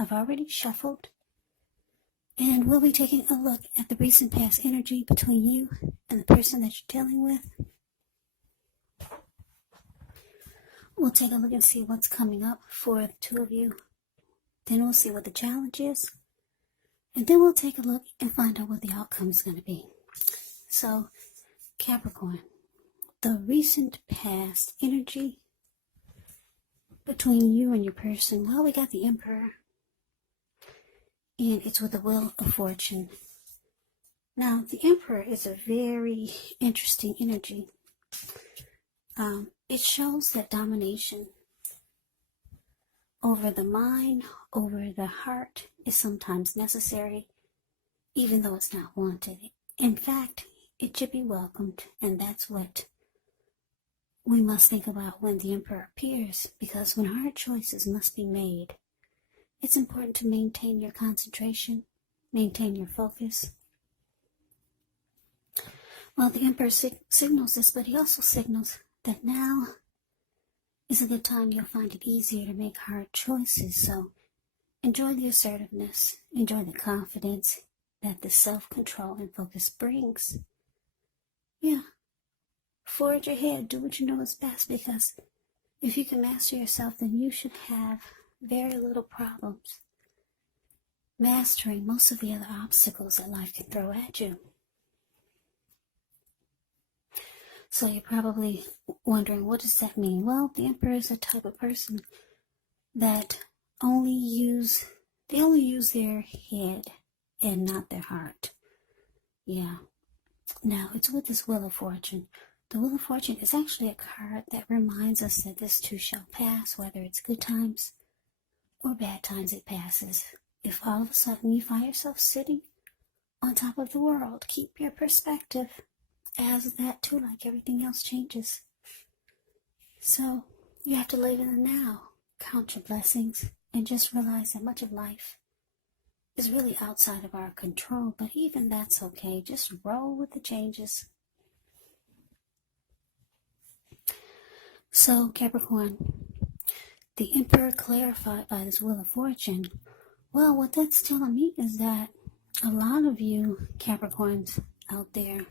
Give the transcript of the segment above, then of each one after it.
I've already shuffled, and we'll be taking a look at the recent past energy between you and the person that you're dealing with. We'll take a look and see what's coming up for the two of you. Then we'll see what the challenge is. And then we'll take a look and find out what the outcome is going to be. So, Capricorn, the recent past energy between you and your person. Well, we got the Emperor. And it's with the Wheel of Fortune. Now, the Emperor is a very interesting energy. It shows that domination over the mind, over the heart is sometimes necessary, even though it's not wanted. In fact, it should be welcomed, and that's what we must think about when the Emperor appears, because when hard choices must be made, it's important to maintain your concentration, maintain your focus. Well, the Emperor signals this, but he also signals that now is a good time. You'll find it easier to make hard choices. So enjoy the assertiveness, enjoy the confidence that the self-control and focus brings. Yeah, forge ahead, do what you know is best, because if you can master yourself, then you should have very little problems mastering most of the other obstacles that life can throw at you. So you're probably wondering, what does that mean? Well, the Emperor is a type of person that only use their head and not their heart. Yeah. Now, it's with this Wheel of Fortune. The Wheel of Fortune is actually a card that reminds us that this too shall pass, whether it's good times or bad times, it passes. If all of a sudden you find yourself sitting on top of the world, keep your perspective, as that too, like everything else, changes. So you have to live in the now, count your blessings, and just realize that much of life is really outside of our control, but even that's okay. Just roll with the changes. So, Capricorn, the Emperor clarified by this Wheel of Fortune. Well, what that's telling me is that a lot of you Capricorns out there,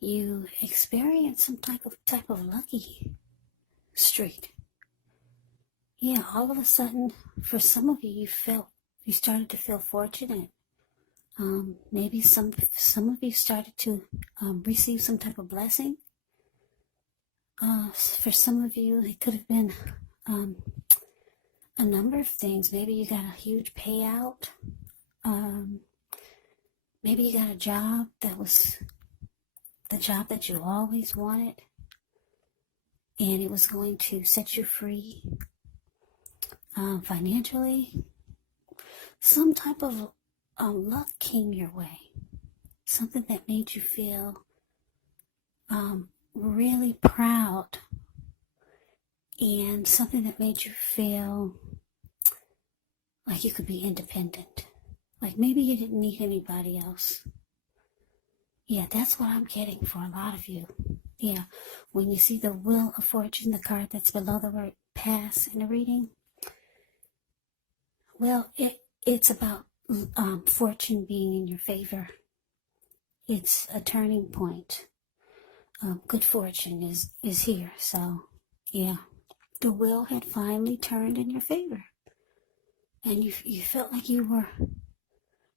you experience some type of lucky streak. Yeah, all of a sudden, for some of you, you started to feel fortunate. Maybe some of you started to receive some type of blessing. For some of you, it could have been a number of things. Maybe you got a huge payout. Maybe you got a job that was the job that you always wanted, and it was going to set you free financially. Some type of luck came your way. Something that made you feel really proud, and something that made you feel like you could be independent. Like maybe you didn't need anybody else. Yeah, that's what I'm getting for a lot of you. Yeah, when you see the Wheel of Fortune, the card that's below the word pass in the reading, well, it's about fortune being in your favor. It's a turning point. Good fortune is here. So, yeah, the wheel had finally turned in your favor, and you felt like you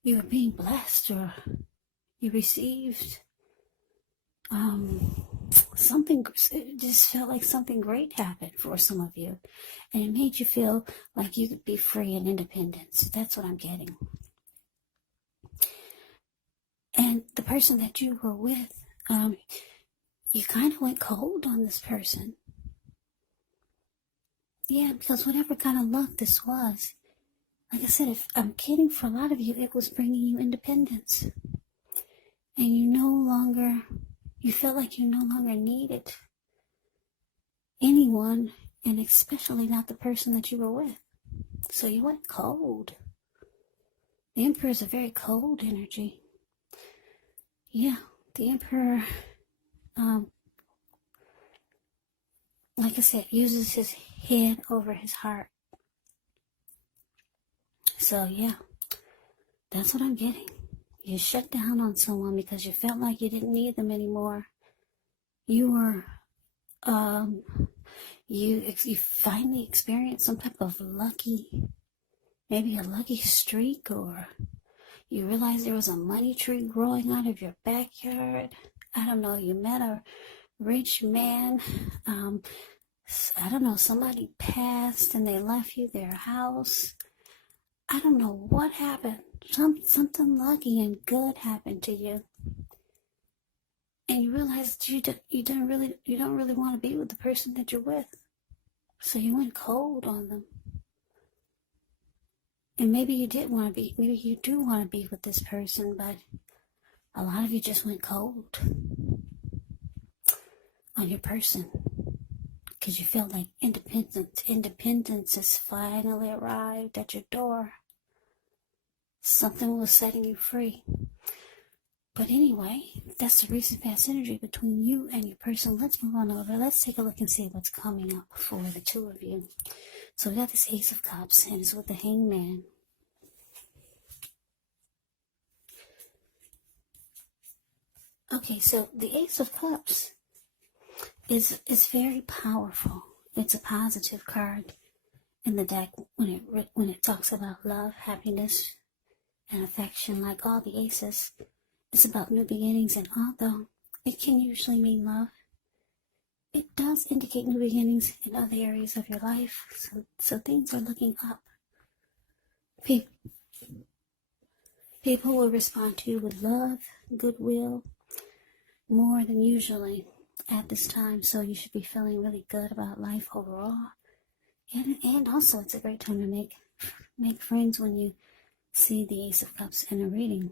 were being blessed, or you received something. It just felt like something great happened for some of you, and it made you feel like you could be free and independent. That's what I'm getting. And the person that you were with, you kind of went cold on this person. Yeah, because whatever kind of luck this was, like I said, if I'm kidding, for a lot of you, it was bringing you independence. And you felt like you no longer needed anyone, and especially not the person that you were with. So you went cold. The Emperor is a very cold energy. Yeah, the Emperor, like I said, uses his head over his heart. So yeah, that's what I'm getting. You shut down on someone because you felt like you didn't need them anymore. You were, you finally experienced some type of maybe a lucky streak, or you realized there was a money tree growing out of your backyard. I don't know, you met a rich man. I don't know, somebody passed and they left you their house. I don't know what happened. Something lucky and good happened to you. And you realized you don't really want to be with the person that you're with. So you went cold on them. And maybe you do want to be with this person, but a lot of you just went cold on your person because you felt like independence has finally arrived at your door. Something was setting you free. But anyway, that's the recent past energy between you and your person. Let's move on over. Let's take a look and see what's coming up for the two of you. So we got this Ace of Cups, and it's with the Hangman. Okay, so the Ace of Cups is very powerful. It's a positive card in the deck when it talks about love, happiness, and affection. Like all the aces, it's about new beginnings, and although it can usually mean love, it does indicate new beginnings in other areas of your life. So things are looking up. People will respond to you with love, goodwill, more than usually at this time. So you should be feeling really good about life overall. And also it's a great time to make friends when you see the Ace of Cups in a reading.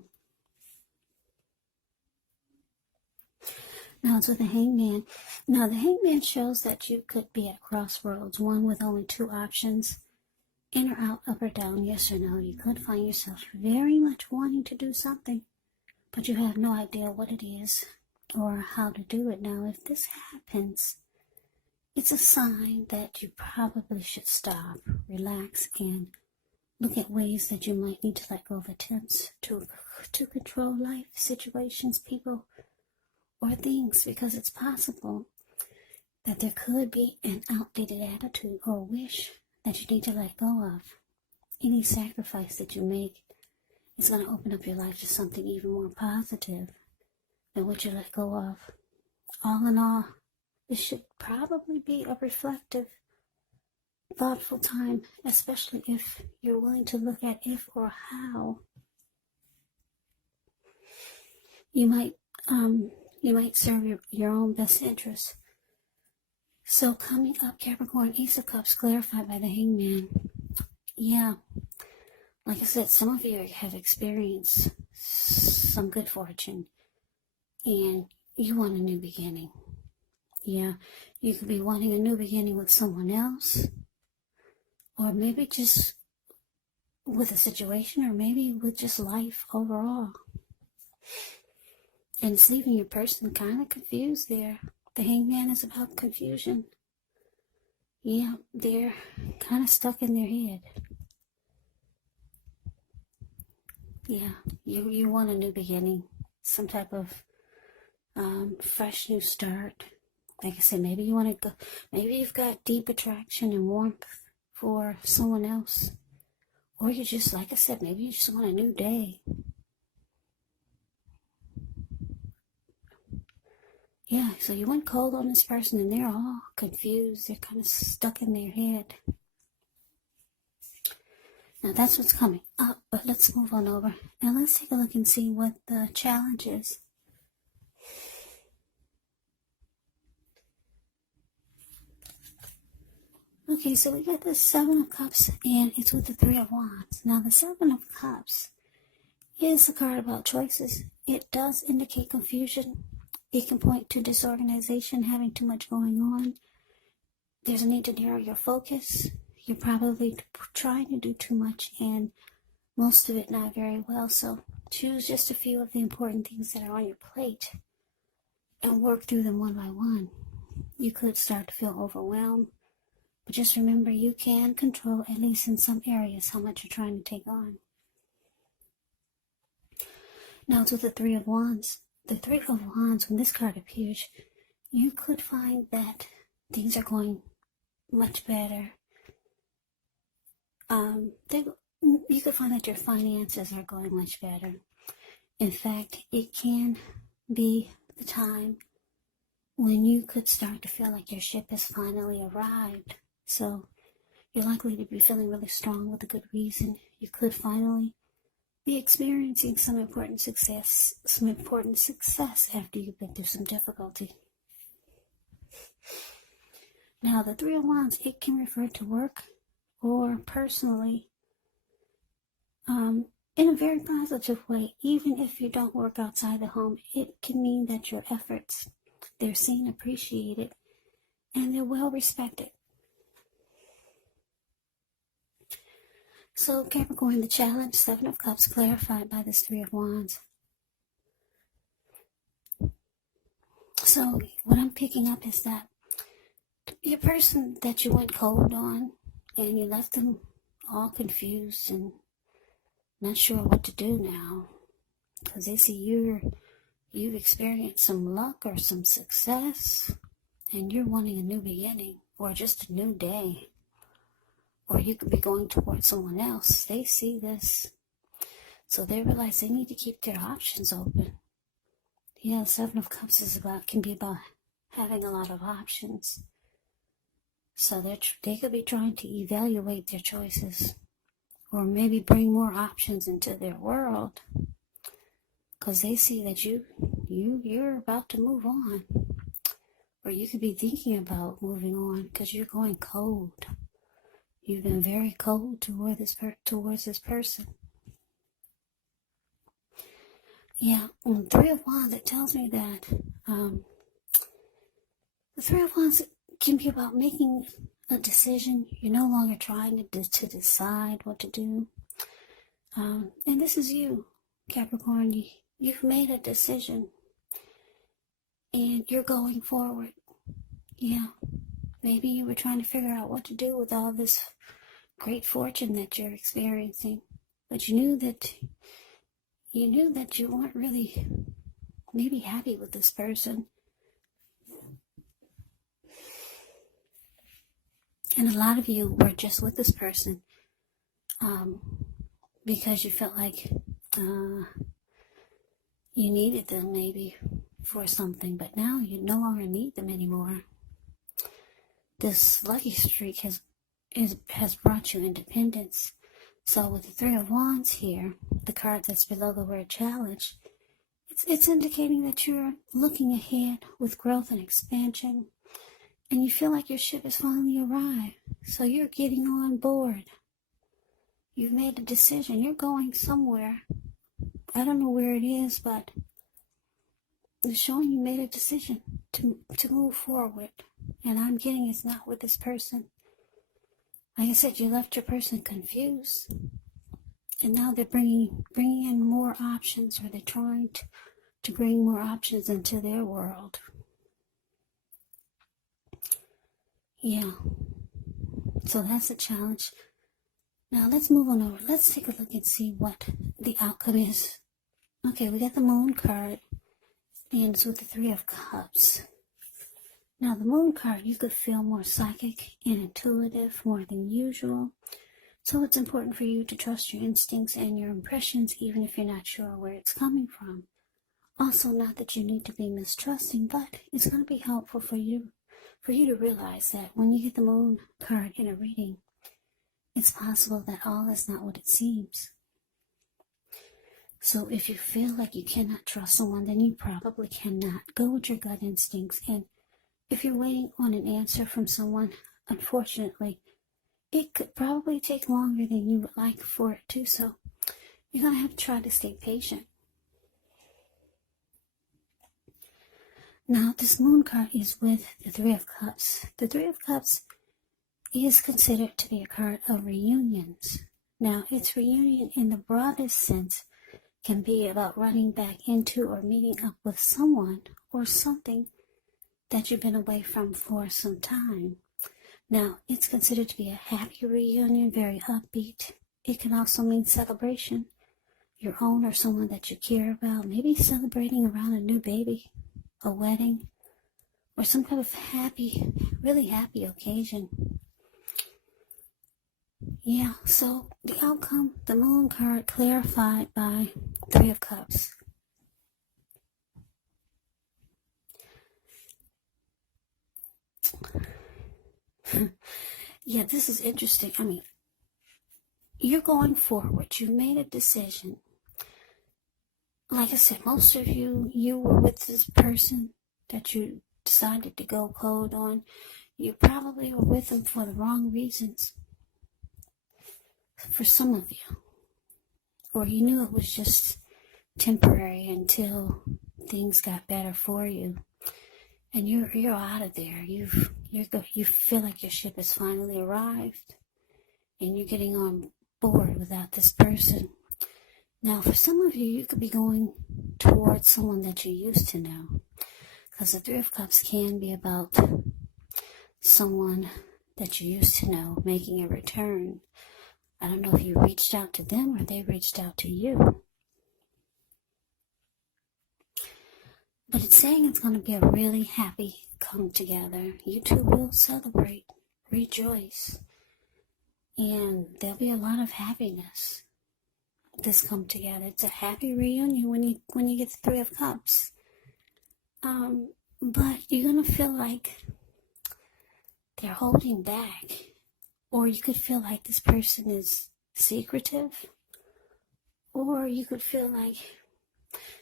Now it's with the Hangman. Now the Hangman shows that you could be at crossroads, one with only two options, in or out, up or down, yes or no. You could find yourself very much wanting to do something, but you have no idea what it is or how to do it. Now if this happens, it's a sign that you probably should stop, relax, and look at ways that you might need to let go of attempts to control life, situations, people, or things, because it's possible that there could be an outdated attitude or wish that you need to let go of. Any sacrifice that you make is going to open up your life to something even more positive than what you let go of. All in all, this should probably be a reflective, thoughtful time, especially if you're willing to look at if or how you might serve your own best interests. So coming up, Capricorn, Ace of Cups, clarified by the Hangman. Yeah, like I said, some of you have experienced some good fortune, and you want a new beginning. Yeah, you could be wanting a new beginning with someone else, or maybe just with a situation, or maybe with just life overall. And it's leaving your person kind of confused there. The Hangman is about confusion. Yeah, they're kind of stuck in their head. Yeah, you want a new beginning, some type of fresh new start. Like I said, maybe you want to go, maybe you've got deep attraction and warmth for someone else. Or you just, like I said, maybe you just want a new day. Yeah, so you went cold on this person and they're all confused. They're kind of stuck in their head. Now that's what's coming up, but let's move on over and let's take a look and see what the challenge is. Okay, so we got the Seven of Cups, and it's with the Three of Wands. Now the Seven of Cups is a card about choices. It does indicate confusion. It can point to disorganization, having too much going on. There's a need to narrow your focus. You're probably trying to do too much and most of it not very well. So choose just a few of the important things that are on your plate and work through them one by one. You could start to feel overwhelmed But just remember, you can control, at least in some areas, how much you're trying to take on. Now to the Three of Wands. The Three of Wands, when this card appears, you could find that things are going much better. You could find that your finances are going much better. In fact, it can be the time when you could start to feel like your ship has finally arrived. So you're likely to be feeling really strong with a good reason. You could finally be experiencing some important success after you've been through some difficulty. Now, the Three of Wands, it can refer to work or personally, in a very positive way. Even if you don't work outside the home, it can mean that your efforts, they're seen, appreciated, and they're well respected. So Capricorn, the challenge, Seven of Cups, clarified by this Three of Wands. So what I'm picking up is that your person that you went cold on and you left them all confused and not sure what to do now, because they see you've experienced some luck or some success and you're wanting a new beginning or just a new day, or you could be going towards someone else. They see this, so they realize they need to keep their options open. Yeah, Seven of Cups can be about having a lot of options. So they could be trying to evaluate their choices, or maybe bring more options into their world, because they see that you're about to move on, or you could be thinking about moving on because you're going cold. You've been very cold towards this person. Yeah, on Three of Wands, it tells me that the Three of Wands can be about making a decision. You're no longer trying to decide what to do. And this is you, Capricorn. You've made a decision and you're going forward. Yeah, maybe you were trying to figure out what to do with all this great fortune that you're experiencing, but you knew that you weren't really maybe happy with this person. And a lot of you were just with this person because you felt like you needed them maybe for something, but now you no longer need them anymore. This lucky streak has brought you independence. So with the Three of Wands here, the card that's below the word challenge, it's indicating that you're looking ahead with growth and expansion, and you feel like your ship has finally arrived. So you're getting on board. You've made a decision. You're going somewhere. I don't know where it is, but it's showing you made a decision to move forward. And I'm getting it's not with this person. Like I said, you left your person confused, and now they're bringing in more options, or they're trying to bring more options into their world. Yeah, so that's a challenge. Now let's move on over. Let's take a look and see what the outcome is. Okay, we got the Moon card, and it's with the Three of Cups. Now, the Moon card, you could feel more psychic and intuitive, more than usual. So it's important for you to trust your instincts and your impressions, even if you're not sure where it's coming from. Also, not that you need to be mistrusting, but it's going to be helpful for you to realize that when you get the Moon card in a reading, it's possible that all is not what it seems. So if you feel like you cannot trust someone, then you probably cannot. Go with your gut instincts, and if you're waiting on an answer from someone, unfortunately, it could probably take longer than you would like for it to, so you're going to have to try to stay patient. Now, this Moon card is with the Three of Cups. The Three of Cups is considered to be a card of reunions. Now, its reunion in the broadest sense can be about running back into or meeting up with someone or something that you've been away from for some time. Now, it's considered to be a happy reunion, very upbeat. It can also mean celebration, your own or someone that you care about, maybe celebrating around a new baby, a wedding, or some kind of happy, really happy occasion. Yeah, so the outcome, the Moon card clarified by Three of Cups. Yeah, this is interesting. I mean, you're going forward. You've made a decision. Like I said, most of you were with this person that you decided to go cold on. You probably were with them for the wrong reasons. For some of you. Or you knew it was just temporary until things got better for you. And you're out of there. You feel like your ship has finally arrived. And you're getting on board without this person. Now, for some of you, you could be going towards someone that you used to know. Because the Three of Cups can be about someone that you used to know making a return. I don't know if you reached out to them or they reached out to you. But it's saying it's going to be a really happy come together. You two will celebrate, rejoice. And there'll be a lot of happiness. This come together. It's a happy reunion when you get the Three of Cups. But you're gonna feel like they're holding back, or you could feel like this person is secretive, or you could feel like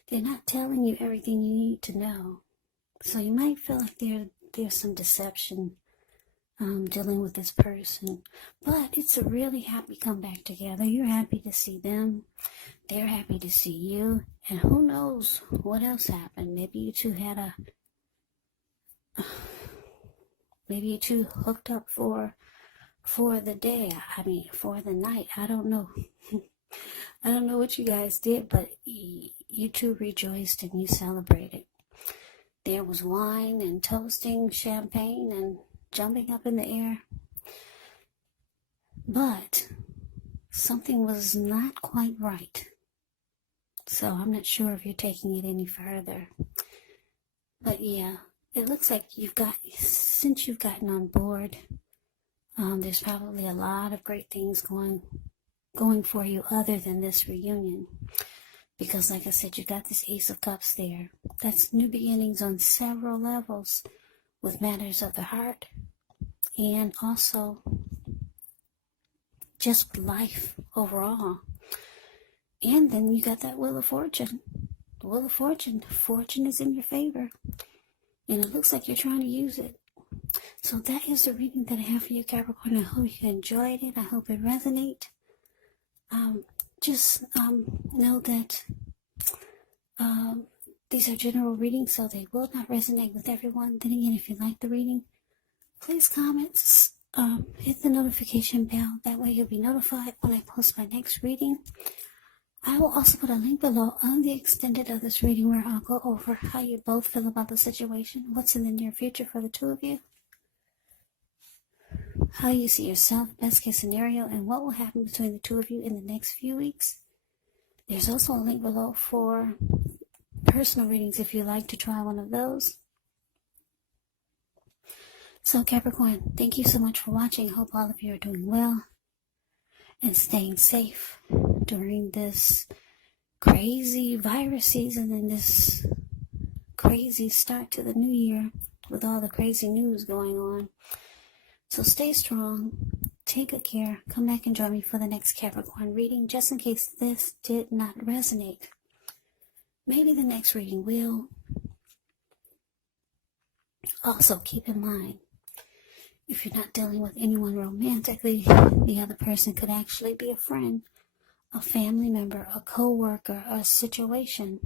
they're not telling you everything you need to know. So you might feel like there's some deception dealing with this person. But it's a really happy comeback together. You're happy to see them. They're happy to see you. And who knows what else happened. Maybe you two had maybe you two hooked up for the day. I mean, for the night. I don't know. I don't know what you guys did, but you two rejoiced and you celebrated. There was wine and toasting, champagne, and jumping up in the air. But something was not quite right. So I'm not sure if you're taking it any further. But yeah, it looks like since you've gotten on board, there's probably a lot of great things going for you other than this reunion. Because like I said, you got this Ace of Cups there. That's new beginnings on several levels with matters of the heart and also just life overall. And then you got that Wheel of Fortune. The Wheel of Fortune. Fortune is in your favor. And it looks like you're trying to use it. So that is the reading that I have for you, Capricorn. I hope you enjoyed it. I hope it resonated. Just know that these are general readings, so they will not resonate with everyone. Then again, if you like the reading, please comment, hit the notification bell. That way you'll be notified when I post my next reading. I will also put a link below on the extended of this reading where I'll go over how you both feel about the situation, what's in the near future for the two of you, how you see yourself, best case scenario, and what will happen between the two of you in the next few weeks. There's also a link below for personal readings if you'd like to try one of those. So Capricorn, thank you so much for watching. Hope all of you are doing well and staying safe during this crazy virus season and this crazy start to the new year with all the crazy news going on. So stay strong, take good care, come back and join me for the next Capricorn reading, just in case this did not resonate. Maybe the next reading will. Also, keep in mind, if you're not dealing with anyone romantically, the other person could actually be a friend, a family member, a co-worker, a situation.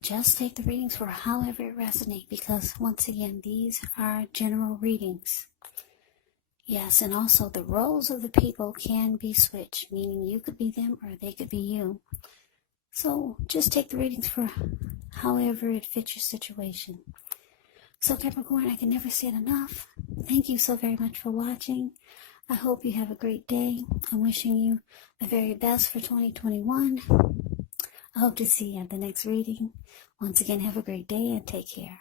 Just take the readings for however it resonates, because once again, these are general readings. Yes, and also the roles of the people can be switched, meaning you could be them or they could be you. So just take the readings for however it fits your situation. So Capricorn, I can never say it enough. Thank you so very much for watching. I hope you have a great day. I'm wishing you the very best for 2021. I hope to see you at the next reading. Once again, have a great day and take care.